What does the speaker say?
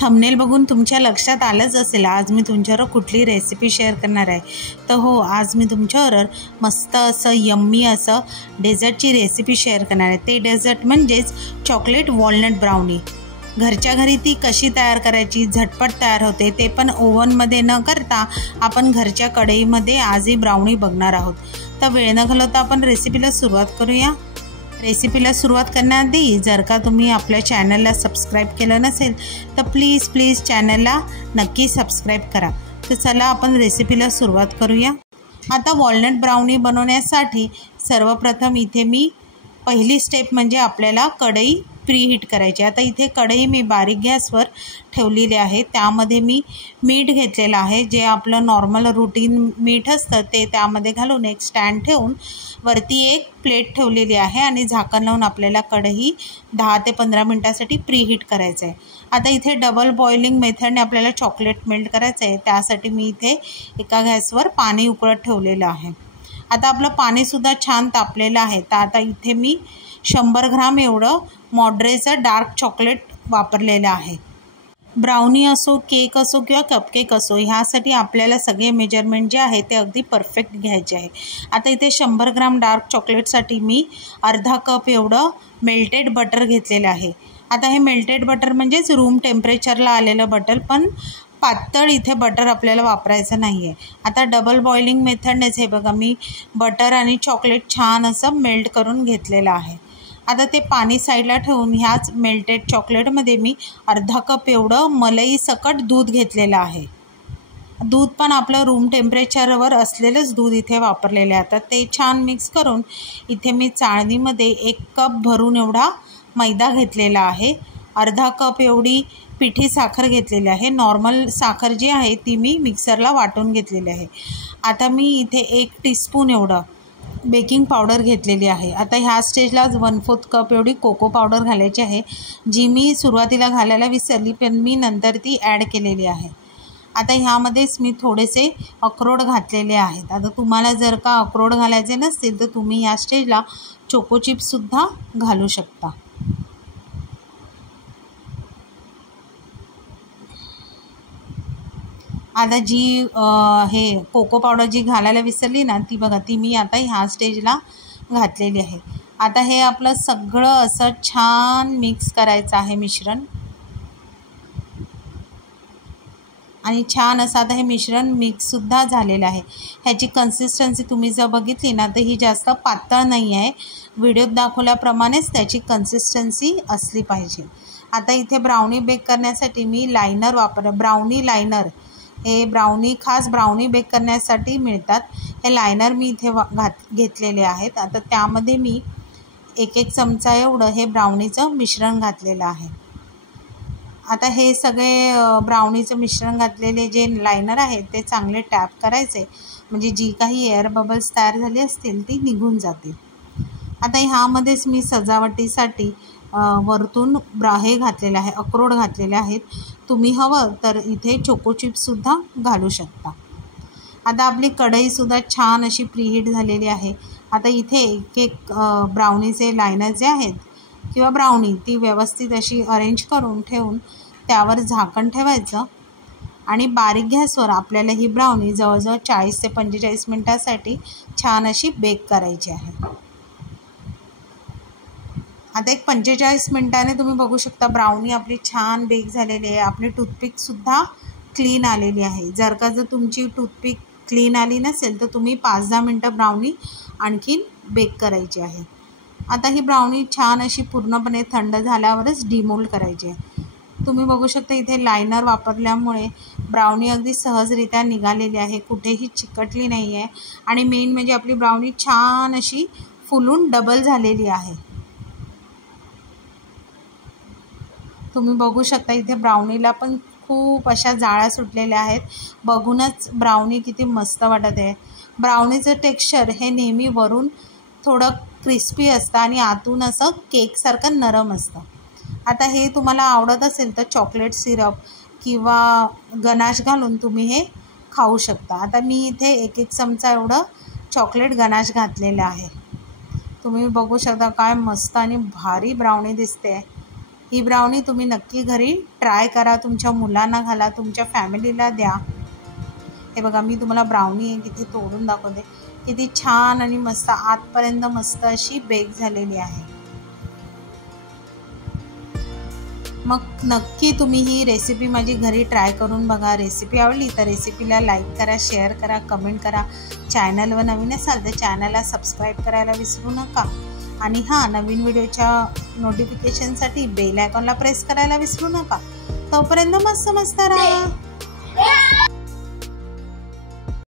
Thumbnail बघून तुमच्या लक्षात आलंच असेल आज मी तुमच्याबरोबर कुठली रेसिपी शेअर करणार आहे। तर हो, आज मी तुमच्याबरोबर मस्त असं यम्मी असं डेझर्टची रेसिपी शेअर करणार आहे। ते डेझर्ट म्हणजेच चॉकलेट वॉलनट ब्राउनी। घरच्या घरी ती कशी तयार करायची, झटपट तयार होते, ते पण ओव्हनमध्ये न करता आपण घरच्या कढईमध्ये आज ही ब्राउनी बघणार आहोत। तर वेळ न घालवता आपण रेसिपीला सुरुवात करूया। रेसिपीला सुरुवात करण्याआधी जर का तुम्ही आपल्या चॅनलला सबस्क्राईब केलं नसेल तर प्लीज चॅनलला नक्की सबस्क्राईब करा। तर चला आपण रेसिपीला सुरुवात करूया। आता वॉलनट ब्राउनी बनवण्यासाठी सर्वप्रथम इथे मी पहिली स्टेप म्हणजे आपल्याला कढई प्रीहीट करायची। आता इथे कढई मी बारीक गॅसवर ठेवलेली आहे। त्यामध्ये मी मीठ घेतलेलं आहे, जे आपलं नॉर्मल रूटीन मीठ असतं ते त्यामध्ये घालून एक स्टँड ठेवून वरती एक प्लेट ठेवलेली आहे आणि झाकण लावून आपल्याला कढई 10 ते 15 मिनिटासाठी प्रीहीट करायचं आहे। आता इथे डबल बॉइलिंग मेथडने आपल्याला चॉकलेट मेल्ट करायचं आहे। त्यासाठी मी इथे एका गॅसवर पाणी उकळत ठेवलेलं आहे। आता आपलं पाणीसुद्धा छान तापलेलं आहे। तर आता इथे मी 100 ग्राम एवढं मॉड्रेचं डार्क चॉकलेट वापरलेलं आहे। ब्राउनी असो, केक असो किंवा कपकेक असो, ह्यासाठी आपल्याला सगळे मेजरमेंट जे आहे ते अगदी परफेक्ट घ्यायचे आहे। आता इथे 100 ग्राम डार्क चॉकलेटसाठी मी अर्धा कप एवढं मेल्टेड बटर घेतलेलं आहे। आता हे मेल्टेड बटर म्हणजेच रूम टेम्परेचरला आलेलं बटर, पण पातळ इथे बटर आपल्याला वापरायचं नाही आहे। आता डबल बॉइलिंग मेथडनेच हे बघा मी बटर आणि चॉकलेट छान असं मेल्ट करून घेतलेलं आहे। आता ते पाणी साईडला ठेवून ह्याच मेल्टेड चॉकलेटमध्ये मी अर्धा कप एवढं मलई सकट दूध घेतलेलं आहे। दूध पण आपलं रूम टेम्परेचरवर असलेलंच दूध इथे वापरलेलं आहे। आता ते छान मिक्स करून इथे मी चाळणीमध्ये 1 कप भरून एवढा मैदा घेतलेला आहे। अर्धा कप एवढी पिठी साखर घेतलेली आहे। नॉर्मल साखर जी आहे ती मी मिक्सरला वाटून घेतलेली आहे। आता मी इथे 1 टीस्पून एवढं बेकिंग पावडर घेतलेली आहे। आता ह्या स्टेजला 1/4 कप एवढी कोको पावडर घालायची आहे, जी मी सुरुवातीला घालायला विसरली पण मी नंतर ती ॲड केलेली आहे। आता ह्यामध्येच मी थोडेसे अक्रोड घातलेले आहेत। आता तुम्हाला जर का अक्रोड घालायचे नसतील तर तुम्ही ह्या स्टेजला चोको चिप्ससुद्धा घालू शकता। आता जी हे कोको पावडर जी घालायला विसरली ना, ती बघा ती मी आता ह्या स्टेजला घातलेली आहे। आता हे आपलं सगळं असं छान मिक्स करायचं आहे मिश्रण, आणि छान असं आता हे मिश्रण मिक्ससुद्धा झालेलं आहे। ह्याची कन्सिस्टन्सी तुम्ही जर बघितली ना तर ही जास्त पातळ नाही आहे, व्हिडिओत दाखवल्याप्रमाणेच त्याची कन्सिस्टन्सी असली पाहिजे। आता इथे ब्राउनी बेक करण्यासाठी मी लायनर ब्राउनी लायनर, हे ब्राउनी खास ब्राउनी बेक करण्यासाठी मिळतात। हे लायनर मी इथे घेतलेले आहेत। आता त्यामध्ये मी 1 चमचा एवढं हे ब्राउनीचं मिश्रण घातलेलं आहे। आता हे सगळे ब्राउनीचं मिश्रण घातलेले जे लायनर आहेत ते चांगले टॅप करायचे, म्हणजे जी काही एअर बबल्स तयार झाली असतील ती निघून जातील। आता ह्यामध्येच मी सजावटीसाठी वरतून हे घातलेलं आहे, अक्रोड घातलेले आहेत। तुम्ही हवं तर इथे चोको चिप्ससुद्धा घालू शकता। आता आपली कढईसुद्धा छान अशी प्रीहीट झालेली आहे। आता इथे एक ब्राउनीचे लायनर जे आहेत किंवा ब्राउनी ती व्यवस्थित अशी अरेंज करून ठेवून त्यावर झाकण ठेवायचं आणि बारीक गॅसवर आपल्याला ही ब्राउनी जवळजवळ 40 ते 45 मिनिटासाठी छान अशी बेक करायची आहे। आता एक 45 मिनिटाने तुम्ही बघू शकता ब्राउनी आपली छान बेक झालेली आहे। आपली टूथपिकसुद्धा क्लीन आलेली आहे। जर तुमची टूथपिक क्लीन आली नसेल तर तुम्ही 5-10 मिनटं ब्राउनी आणखीन बेक करायची आहे। आता ही ब्राउनी छान अशी पूर्णपणे थंड झाल्यावरच डिमोल्ड करायची आहे। तुम्ही बघू शकता इथे लायनर वापरल्यामुळे ब्राउनी अगदी सहजरित्या निघालेली आहे, कुठेही चिकटली नाही आहे, आणि मेन म्हणजे आपली ब्राउनी छान अशी फुलून डबल झालेली आहे। तुम्ही बघू शकता इथे ब्राउनीला पण खूप अशा जाळ्या सुटलेल्या आहेत। बघूनच ब्राउनी किती मस्त वाटत आहे। ब्राउनीचं टेक्स्चर हे नेहमी वरून थोडं क्रिस्पी असतं आणि आतून असं केकसारखं नरम असतं। आता हे तुम्हाला आवडत असेल तर चॉकलेट सिरप किंवा गनाश घालून तुम्ही हे खाऊ शकता। आता मी इथे 1 चमचा एवढं चॉकलेट गनाश घातलेलं आहे। तुम्ही बघू शकता काय मस्त आणि भारी ब्राउनी दिसते। ही ब्राउनी तुम्ही नक्की घरी ट्राय करा, तुमच्या मुलांना घाला, तुमच्या फॅमिलीला द्या। हे बघा मी तुम्हाला ब्राउनी किती तोडून दाखवते, किती छान आणि मस्त आतपर्यंत मस्त अशी बेक झालेली आहे। मग नक्की तुम्ही ही रेसिपी माझी घरी ट्राय करून बघा। रेसिपी आवडली तर रेसिपीला लाईक करा, शेअर करा, कमेंट करा। चॅनलवर नवीन असाल तर चॅनलला सबस्क्राईब करायला विसरू नका आणि नवीन व्हिडिओच्या नोटिफिकेशनसाठी बेल आयकॉनला प्रेस करायला विसरू नका। तोपर्यंत मस्त मस्त राहा।